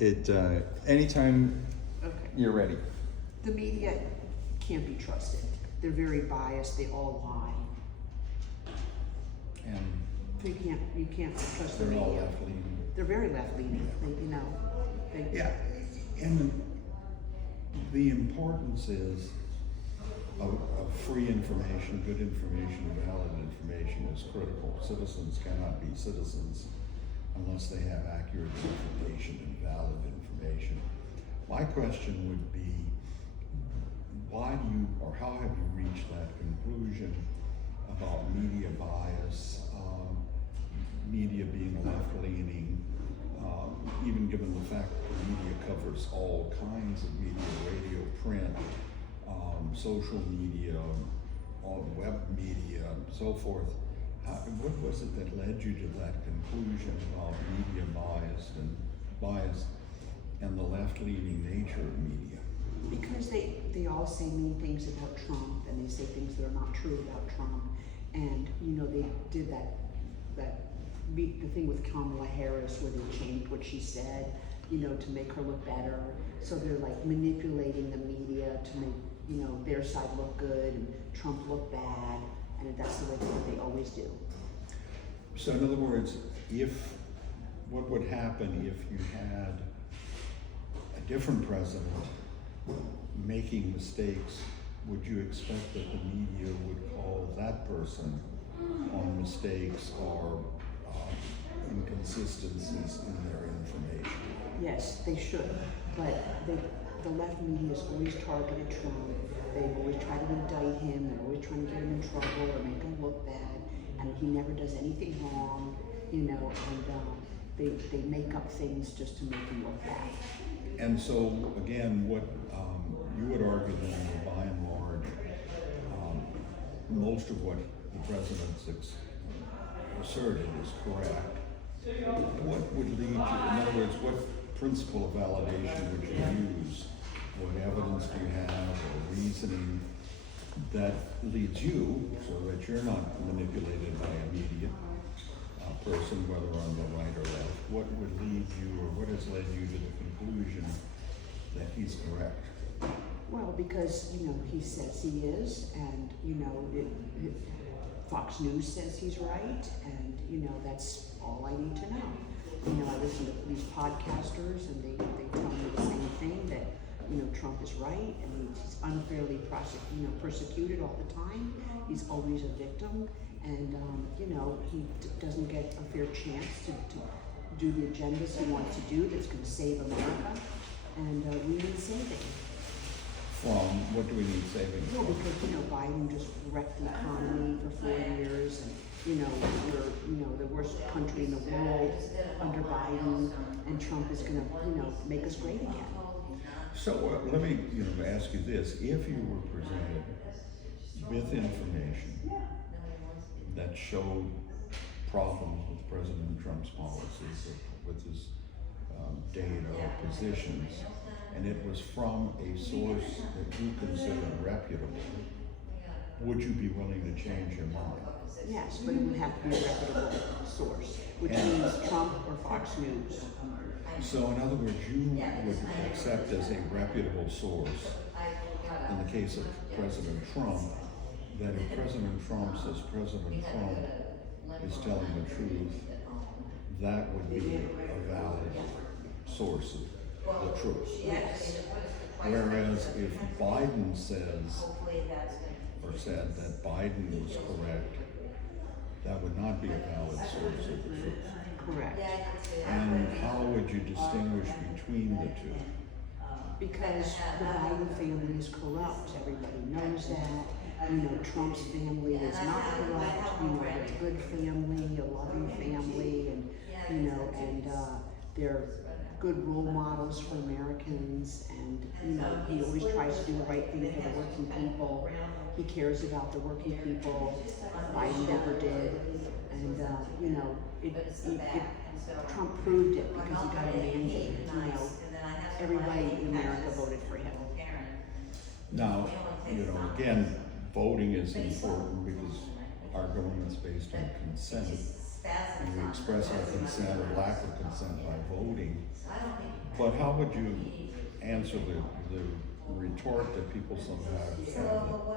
Anytime Okay. you're ready. The media can't be trusted. They're very biased. They all lie. And You can't trust the they're all media. left leaning. They're very left leaning. They. Yeah, and the importance is of free information, good information, valid information is critical. Citizens cannot be citizens unless they have accurate information and valid information. My question would be, why do you, or how have you reached that conclusion about media bias, media being left-leaning, even given the fact that the media covers all kinds of media, radio, print, social media, all web media, and so forth. What was it that led you to that conclusion about media bias and the left-leaning nature of media? Because they all say mean things about Trump, and they say things that are not true about Trump. And they did the thing with Kamala Harris where they changed what she said, to make her look better. So they're like manipulating the media to make their side look good and Trump look bad, and that's the way they always do. So in other words, what would happen if you had a different president making mistakes? Would you expect that the media would call that person on mistakes or inconsistencies in their information? Yes, they should, but the left media has always targeted Trump. They've always tried to indict him. They're always trying to get him in trouble or make him look bad, and he never does anything wrong, and they make up things just to make him look bad. And so, again, what you would argue then, by and large, most of what the president's asserted is correct. What would lead you, in other words, what principle of validation would you use? What evidence do you have or reasoning that leads you so that you're not manipulated by a media person, whether on the right or left? What would lead you, or what has led you to the conclusion that he's correct? Well, because he says he is, and Fox News says he's right, and that's all I need to know. I listen to these podcasters, and they tell me the same thing, that Trump is right, and he's unfairly persecuted all the time. He's always a victim, and he doesn't get a fair chance to do the agendas he wants to do that's going to save America, and we need saving. From what do we need saving? Well, because Biden just wrecked the economy for 4 years, and we're the worst country in the world under Biden, and Trump is going to make us great again. So let me ask you this: if you were presented with information that showed problems with President Trump's policies, with his data or positions, and it was from a source that you considered reputable, would you be willing to change your mind? Yes, but it would have to be a reputable source, which means Trump or Fox News. So in other words, you would accept as a reputable source, in the case of President Trump, that if President Trump says President Trump is telling the truth, that would be a valid source of the truth. Yes. Whereas if Biden says, or said that Biden was correct, that would not be a valid source of the truth. Correct. And how would you distinguish between the two? Because the Biden family is corrupt. Everybody knows that. Trump's family is not corrupt. They're a good family, a loving family, and they're good role models for Americans. And he always tries to do the right thing for the working people. He cares about the working people. Biden never did. And Trump proved it because he got a mandate. Everybody in America voted for him. Now, again, voting is important because our government's based on consent, and we express our consent or lack of consent by voting. But how would you answer the retort that people somehow have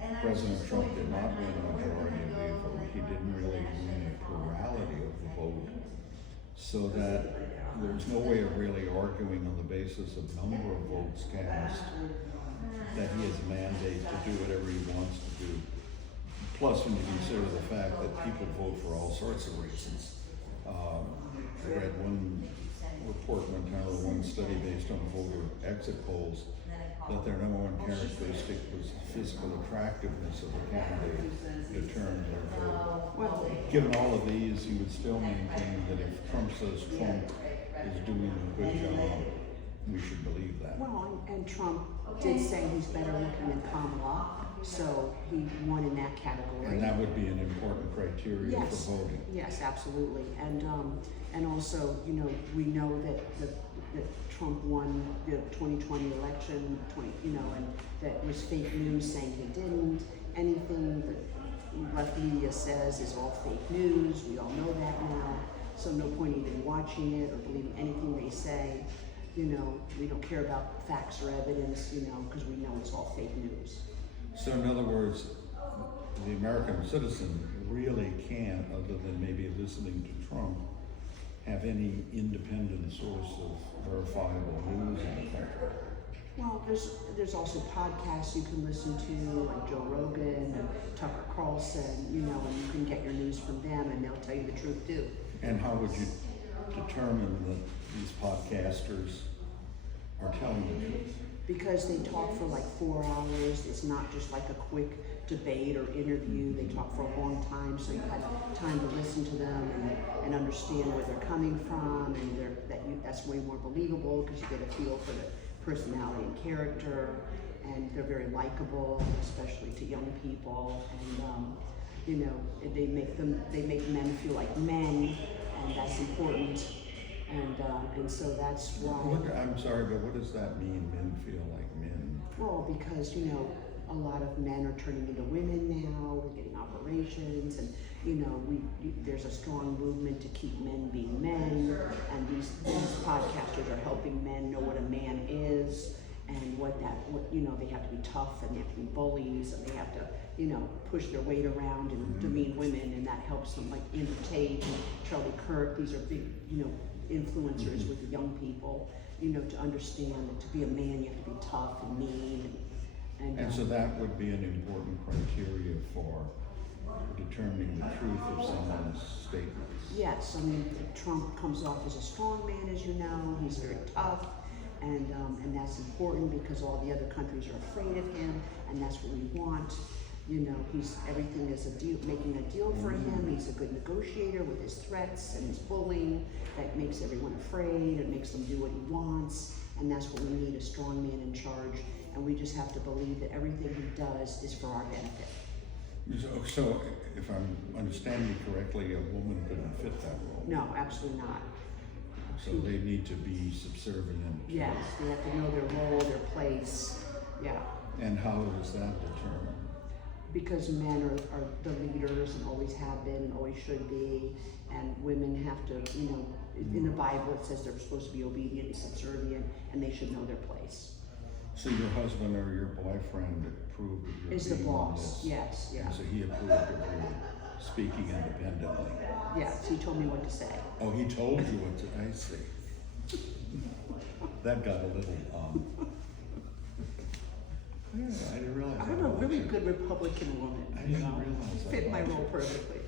that President Trump did not win a majority of the vote? He didn't really win a plurality of the vote, so that there's no way of really arguing on the basis of number of votes cast that he has a mandate to do whatever he wants to do. Plus, when you consider the fact that people vote for all sorts of reasons. I read one report one time, or one study based on voter exit polls, that their number one characteristic was physical attractiveness of the candidate determined their vote. Well, Given all of these, you would still maintain that if Trump says Trump is doing a good job, we should believe that. well, and Trump did say he's better looking than Kamala, so he won in that category. And that would be an important criteria Yes, for voting. yes, absolutely, and also, you know, we know that that Trump won the 2020 election, and that was fake news saying he didn't. Anything that left media says is all fake news. We all know that now. So no point even watching it or believing anything they say. You know, we don't care about facts or evidence, because we know it's all fake news. So in other words, the American citizen really can't, other than maybe listening to Trump, have any independent source of verifiable news in the country. Well, there's also podcasts you can listen to, like Joe Rogan and Tucker Carlson, and you can get your news from them, and they'll tell you the truth too. And how would you determine that these podcasters are telling the truth? Because they talk for like 4 hours. It's not just like a quick debate or interview. They talk for a long time, so you have time to listen to them and understand where they're coming from, and that's way more believable because you get a feel for the personality and character, and they're very likable, especially to young people, and they make men feel like men, and that's important. And so that's why. I'm sorry, but what does that mean, men feel like men? Well, because, a lot of men are turning into women now, we're getting operations, and, there's a strong movement to keep men being men, and these podcasters are helping men know what a man is, and they have to be tough, and they have to be bullies, and they have to, push their weight around and demean women, and that helps them, like Andrew Tate and Charlie Kirk. These are big, influencers with the young people, to understand that to be a man you have to be tough and mean. And so that would be an important criteria for determining the truth of someone's statements. Yes, Trump comes off as a strong man, as you know. He's very tough, and that's important because all the other countries are afraid of him, and that's what we want. Everything is a deal, making a deal for him. He's a good negotiator with his threats and his bullying that makes everyone afraid and makes them do what he wants. And that's what we need, a strong man in charge. And we just have to believe that everything he does is for our benefit. So if I'm understanding you correctly, a woman couldn't fit that role? No, absolutely not. So they need to be subservient? Yes, they have to know their role, their place, yeah. And how is that determined? Because men are the leaders and always have been and always should be, and women have to, in the Bible it says they're supposed to be obedient and subservient, and they should know their place. So your husband or your boyfriend approved of your Is the being on boss, this? yes, yeah. And so he approved of your speaking independently? Yes, he told me what to say. Oh, he told you what to, I see. That got a little, I didn't realize that. I'm a really good Republican woman. I didn't realize that. Fit my role perfectly.